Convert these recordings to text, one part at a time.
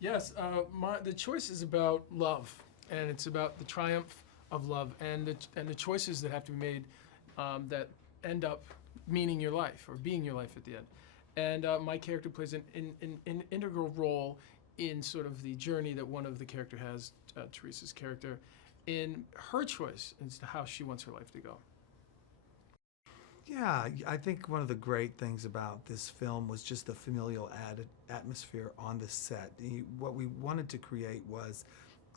Yes, the choice is about love, and it's about the triumph of love, and the choices that have to be made that end up meaning your life or being your life at the end. And my character plays an integral role in sort of the journey that one of the character has, Teresa's character, in her choice as to how she wants her life to go. Yeah, I think one of the great things about this film was just the familial added atmosphere on the set. What we wanted to create was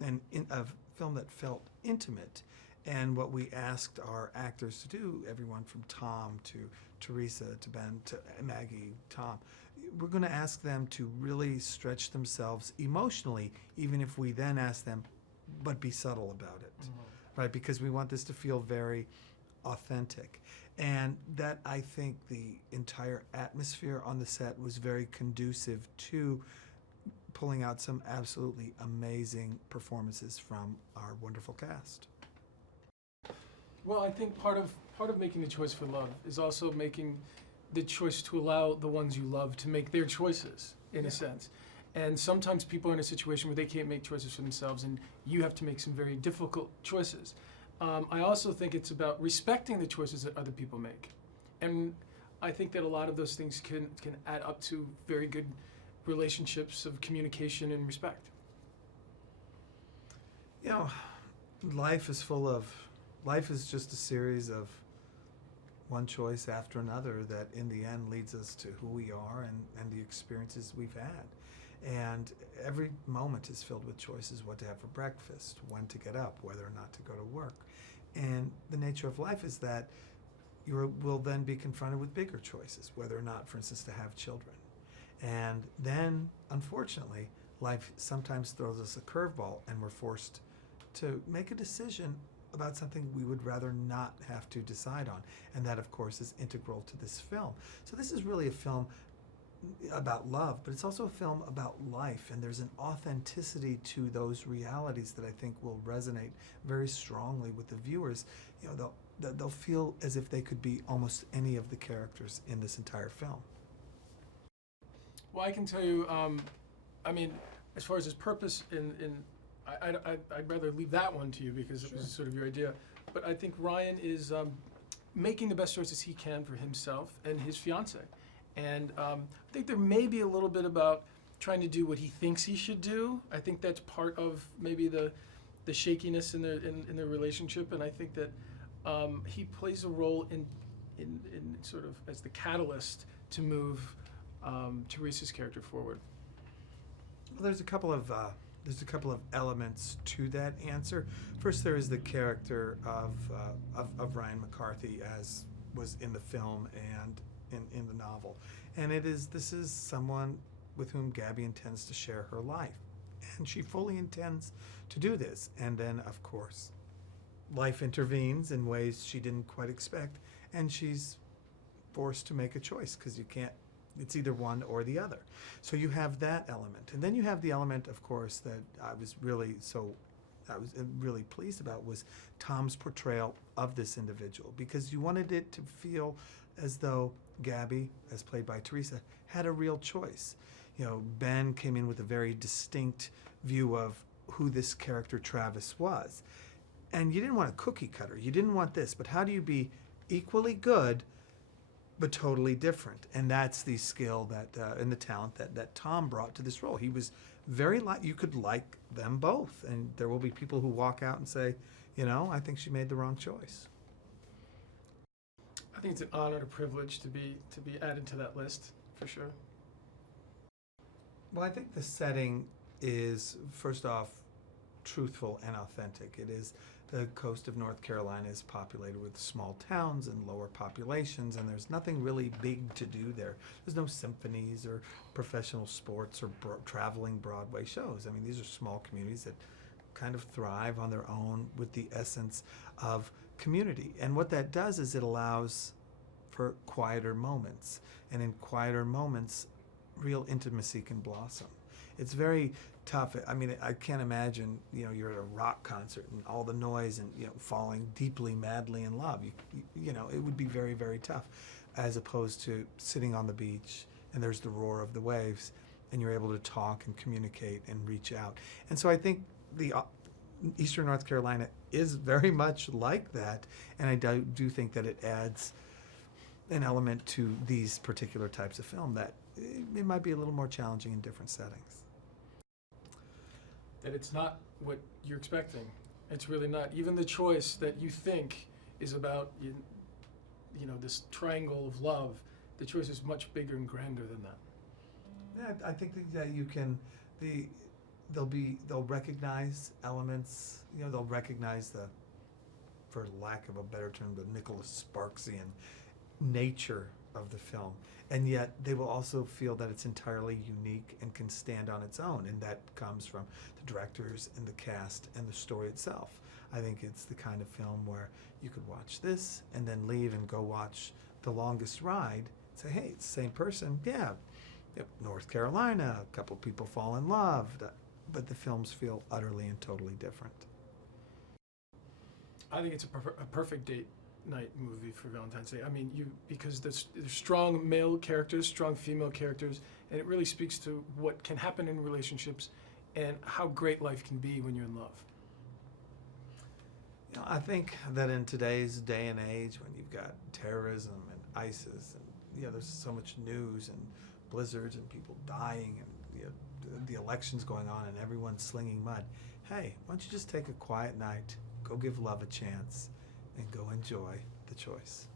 a film that felt intimate. And what we asked our actors to do, everyone from Tom to Teresa to Ben to Maggie, Tom, we're going to ask them to really stretch themselves emotionally, even if we then ask them, but be subtle about it, right? Because we want this to feel very authentic. And that, I think, the entire atmosphere on the set was very conducive to pulling out some absolutely amazing performances from our wonderful cast. Well, I think part of making the choice for love is also making the choice to allow the ones you love to make their choices, in a sense. And sometimes people are in a situation where they can't make choices for themselves, and you have to make some very difficult choices. I also think it's about respecting the choices that other people make. And I think that a lot of those things can add up to very good relationships of communication and respect. You know, life is just a series of one choice after another that in the end leads us to who we are and the experiences we've had. And every moment is filled with choices: what to have for breakfast, when to get up, whether or not to go to work. And the nature of life is that you will then be confronted with bigger choices, whether or not, for instance, to have children. And then, unfortunately, life sometimes throws us a curveball and we're forced to make a decision about something we would rather not have to decide on. And that, of course, is integral to this film. So this is really a film about love, but it's also a film about life, and there's an authenticity to those realities that I think will resonate very strongly with the viewers. You know, they'll feel as if they could be almost any of the characters in this entire film. Well, I can tell you, I mean, as far as his purpose I'd rather leave that one to you because it was sort of your idea. But I think Ryan is making the best choices he can for himself and his fiance. And I think there may be a little bit about trying to do what he thinks he should do. I think that's part of maybe the shakiness in the relationship. And I think that he plays a role in sort of as the catalyst to move Teresa's character forward. Well, there's a couple of elements to that answer. First, there is the character of Ryan McCarthy, as was in the film and in the novel, and this is someone with whom Gabby intends to share her life, and she fully intends to do this. And then, of course, life intervenes in ways she didn't quite expect, and she's forced to make a choice because you can't. It's either one or the other. So you have that element. And then you have the element, of course, that I was really pleased about, was Tom's portrayal of this individual, because you wanted it to feel as though Gabby, as played by Teresa, had a real choice. You know, Ben came in with a very distinct view of who this character Travis was. And you didn't want a cookie cutter. You didn't want this. But how do you be equally good but totally different? And that's the skill and the talent that Tom brought to this role. He was very you could like them both, and there will be people who walk out and say, you know, I think she made the wrong choice. I think it's an honor and a privilege to be added to that list, for sure. Well, I think the setting is, first off, truthful and authentic. It is the coast of North Carolina is populated with small towns and lower populations, and there's nothing really big to do there. There's no symphonies or professional sports or traveling Broadway shows. I mean, these are small communities that kind of thrive on their own with the essence of community. And what that does is it allows for quieter moments. And in quieter moments, real intimacy can blossom. It's very tough. I mean, I can't imagine, you know, you're at a rock concert and all the noise and, you know, falling deeply, madly in love. You know, it would be very, very tough, as opposed to sitting on the beach and there's the roar of the waves and you're able to talk and communicate and reach out. And so I think the Eastern North Carolina is very much like that, and I do think that it adds an element to these particular types of film that it might be a little more challenging in different settings. That it's not what you're expecting. It's really not. Even the choice that you think is about, you know, this triangle of love, the choice is much bigger and grander than that. Yeah, I think that you can, they'll recognize elements, you know, they'll recognize the, for lack of a better term, the Nicholas Sparksian nature of the film. And yet they will also feel that it's entirely unique and can stand on its own. And that comes from the directors and the cast and the story itself. I think it's the kind of film where you could watch this and then leave and go watch The Longest Ride. Say, hey, it's the same person. Yeah, yep, North Carolina, a couple people fall in love. But the films feel utterly and totally different. I think it's a perfect date night movie for Valentine's Day. I mean, because there's strong male characters, strong female characters, and it really speaks to what can happen in relationships and how great life can be when you're in love. You know, I think that in today's day and age, when you've got terrorism and ISIS, and you know, there's so much news and blizzards and people dying, and you know, the elections going on, and everyone's slinging mud. Hey, why don't you just take a quiet night, go give love a chance, and go enjoy the choice.